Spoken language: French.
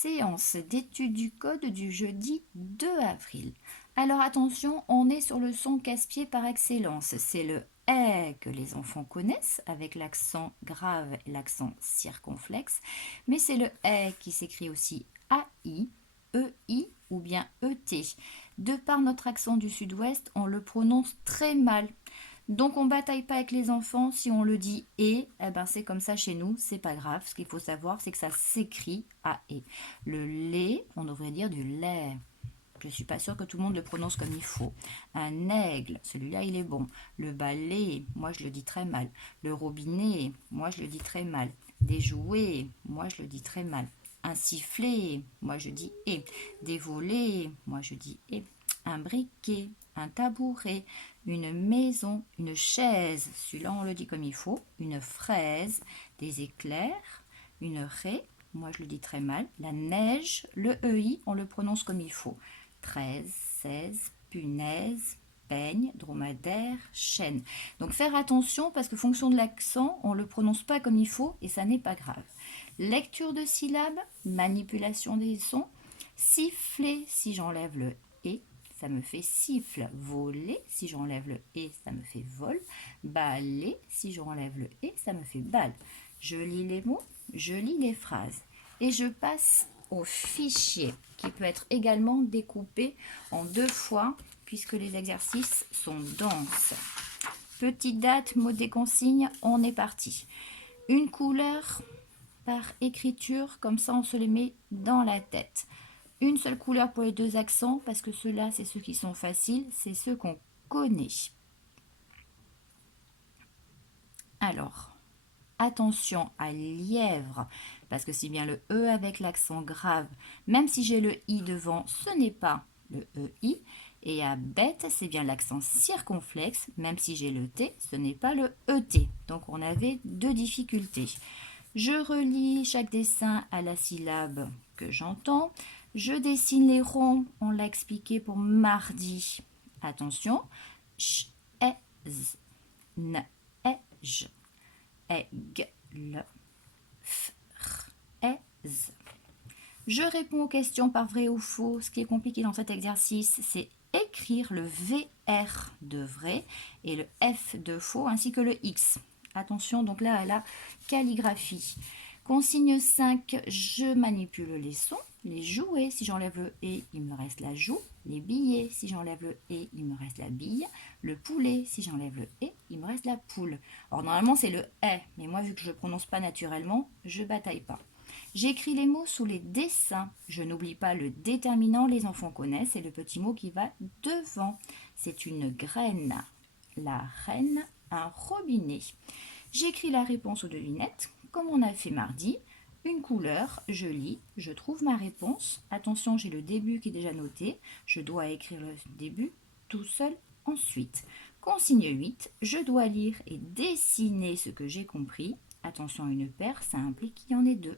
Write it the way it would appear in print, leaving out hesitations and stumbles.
Séance d'étude du code du jeudi 2 avril. Alors attention, on est sur le son casse-pied par excellence. C'est le E que les enfants connaissent avec l'accent grave et l'accent circonflexe. Mais c'est le E qui s'écrit aussi AI, EI ou bien ET. De par notre accent du sud-ouest, on le prononce très mal. Donc on bataille pas avec les enfants si on le dit et, eh ben c'est comme ça chez nous, c'est pas grave. Ce qu'il faut savoir, c'est que ça s'écrit à et. Le lait, on devrait dire du lait. Je suis pas sûre que tout le monde le prononce comme il faut. Un aigle, celui-là il est bon. Le balai, moi je le dis très mal. Le robinet, moi je le dis très mal. Des jouets, moi je le dis très mal. Un sifflet, moi je dis et. Des volets, moi je dis et. Un briquet, un tabouret, une maison, une chaise, celui-là on le dit comme il faut, une fraise, des éclairs, une raie, moi je le dis très mal, la neige, le EI on le prononce comme il faut, 13, 16, punaise, peigne, dromadaire, chêne. Donc faire attention parce que fonction de l'accent, on ne le prononce pas comme il faut et ça n'est pas grave. Lecture de syllabes, manipulation des sons, siffler si j'enlève le et, ça me fait siffle. Voler, si j'enlève le et, ça me fait vol. Baler, si j'enlève le et, ça me fait balle. Je lis les mots, je lis les phrases. Et je passe au fichier, qui peut être également découpé en 2 fois, puisque les exercices sont denses. Petite date, mot des consignes, on est parti. Une couleur par écriture, comme ça on se les met dans la tête. Une seule couleur pour les 2 accents, parce que ceux-là, c'est ceux qui sont faciles, c'est ceux qu'on connaît. Alors, attention à lièvre, parce que c'est bien le E avec l'accent grave. Même si j'ai le I devant, ce n'est pas le EI. Et à bête, c'est bien l'accent circonflexe, même si j'ai le T, ce n'est pas le ET. Donc on avait 2 difficultés. Je relis chaque dessin à la syllabe que j'entends. Je dessine les ronds, on l'a expliqué pour mardi. Attention, ch, e, z, n, e, j, aigle, f, r, e, z. Je réponds aux questions par vrai ou faux. Ce qui est compliqué dans cet exercice, c'est écrire le VR de vrai et le F de faux, ainsi que le X. Attention donc là à la calligraphie. Consigne 5, je manipule les sons. Les jouets, si j'enlève le et, il me reste la joue. Les billets, si j'enlève le et, il me reste la bille. Le poulet, si j'enlève le et, il me reste la poule. Alors normalement c'est le est, mais moi vu que je ne le prononce pas naturellement, je bataille pas. J'écris les mots sous les dessins. Je n'oublie pas le déterminant, les enfants connaissent, c'est le petit mot qui va devant. C'est une graine. La reine, un robinet. J'écris la réponse aux devinettes, comme on a fait mardi. Une couleur, je lis, je trouve ma réponse. Attention, j'ai le début qui est déjà noté. Je dois écrire le début tout seul ensuite. Consigne 8, je dois lire et dessiner ce que j'ai compris. Attention, une paire, ça implique qu'il y en ait 2.